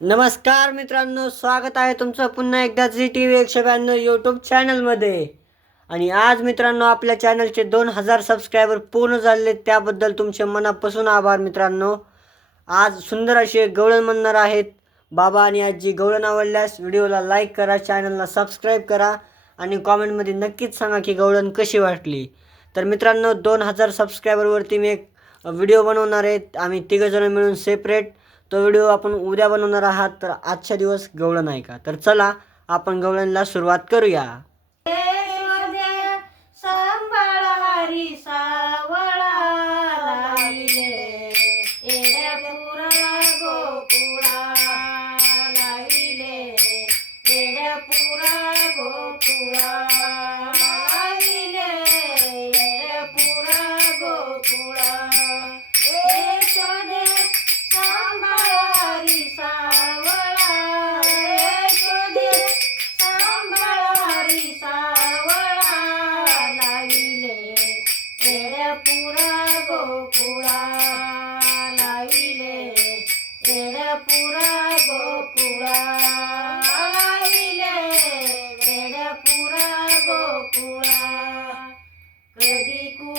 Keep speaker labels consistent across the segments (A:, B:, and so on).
A: नमस्कार मित्रांनो स्वागत आहे तुमचं पुन्हा एकदा झी टी व्ही एकशे ब्याण्णव यूट्यूब चॅनलमध्ये आणि आज मित्रांनो आपल्या चॅनलचे दोन हजार सबस्क्रायबर पूर्ण झाले त्याबद्दल तुमचे मनापासून आभार मित्रांनो. आज सुंदर असे गवळण म्हणणार आहेत. बाबा आणि आजी गवळण आवडल्यास व्हिडिओला लाईक करा चॅनलला सबस्क्राईब करा आणि कॉमेंटमध्ये नक्कीच सांगा की गवळण कशी वाटली. तर मित्रांनो दोन हजार सबस्क्रायबरवरती मी एक व्हिडिओ बनवणार आहेत आम्ही तिघंजणं मिळून सेपरेट तो व्हिडिओ आपण उद्या बनवणार आहात तर आजच्या दिवस गवळण आहे का? तर चला आपण गवळणला सुरुवात करूया.
B: पुरा गोकुळा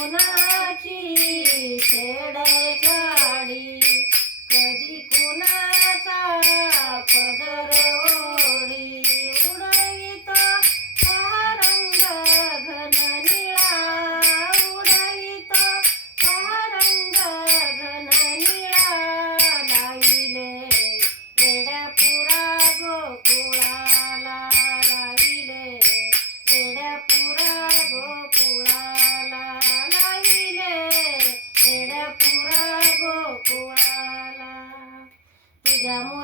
B: कुणाची खेड seamos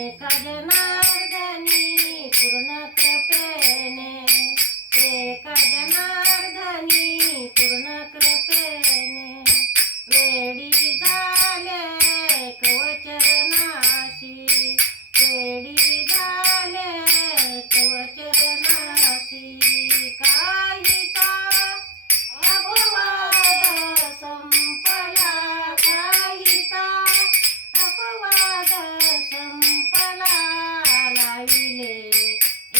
B: एका जनार्दनी पूर्ण कृपेने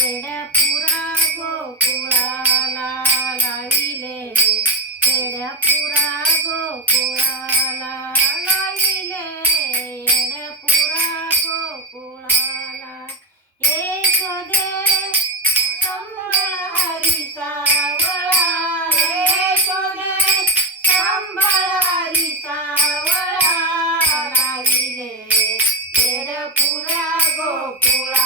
B: पुरा गोकुळाला लाविले. एड्या पुरा गोकुळाला लाविले. एड्या पुरा गोकुळाला यशोदे सांभाळारी सावळा. यशोदे सांभाळारी सावळा. लाविले एड्या पुरा गोकुळा